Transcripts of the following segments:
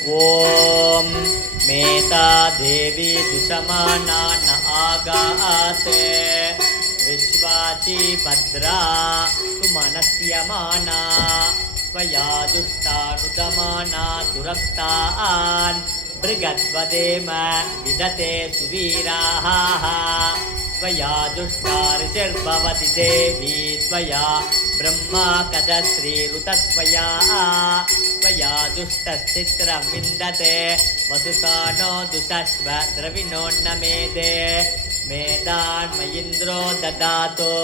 ॐ मेता देवी दुशमाना न आगाते विश्वाची भद्रा सुमनस्यमाना त्वया दुष्टानुदमाना दुरक्तान् बृहद्वदेम विदते सुवीराः त्वया दुष्टा ऋषिर्भवति देवी त्वया ब्रह्मा कदश्रीरुतत्वया त्वया दुष्टश्चित्रं विन्दते वसुसानो दुषश्व द्रविणोन्नमेदे मेदान्मयीन्द्रो ददातो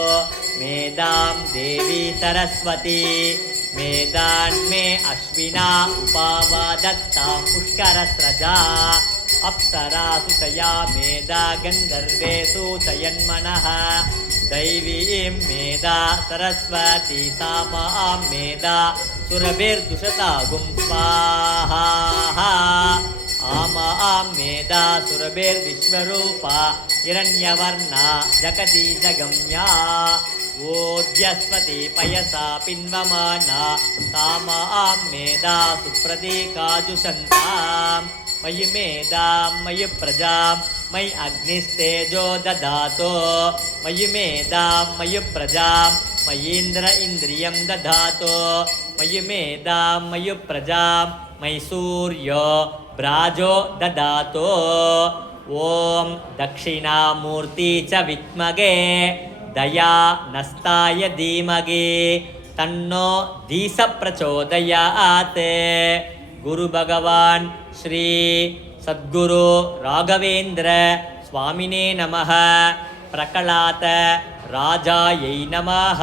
मेदां देवी सरस्वती मेदान्मे अश्विना उपावादत्ता पुष्करस्रजा अप्सरासुतया मेधा गन्धर्वेषु शयन्मनः दैवीं मेधा सरस्वती सा मां मेधा सुरभिर्दुषता गुं स्वाहा आमां मेधा सुरभिर्विश्वरूपा हिरण्यवर्णा जगति जगम्या ओद्यस्वती पयसा पिन्वमाना सा मां मेधा सुप्रतीकाजुषन्तां मयि मेधां मयि प्रजां मयि अग्निस्तेजो ददातो मयि मेधां मयि प्रजां मयीन्द्र इन्द्रियं ददातो मयि मेधां मयि प्रजां मयि सूर्यो ब्राजो ददातो ॐ दक्षिणामूर्ति च विद्महे दया नस्ताय धीमहि तन्नो धीस प्रचोदयात् गुरु भगवान श्री सद्गुरु राघवेंद्र स्वामिने नमः प्रकलात राजायै नमः।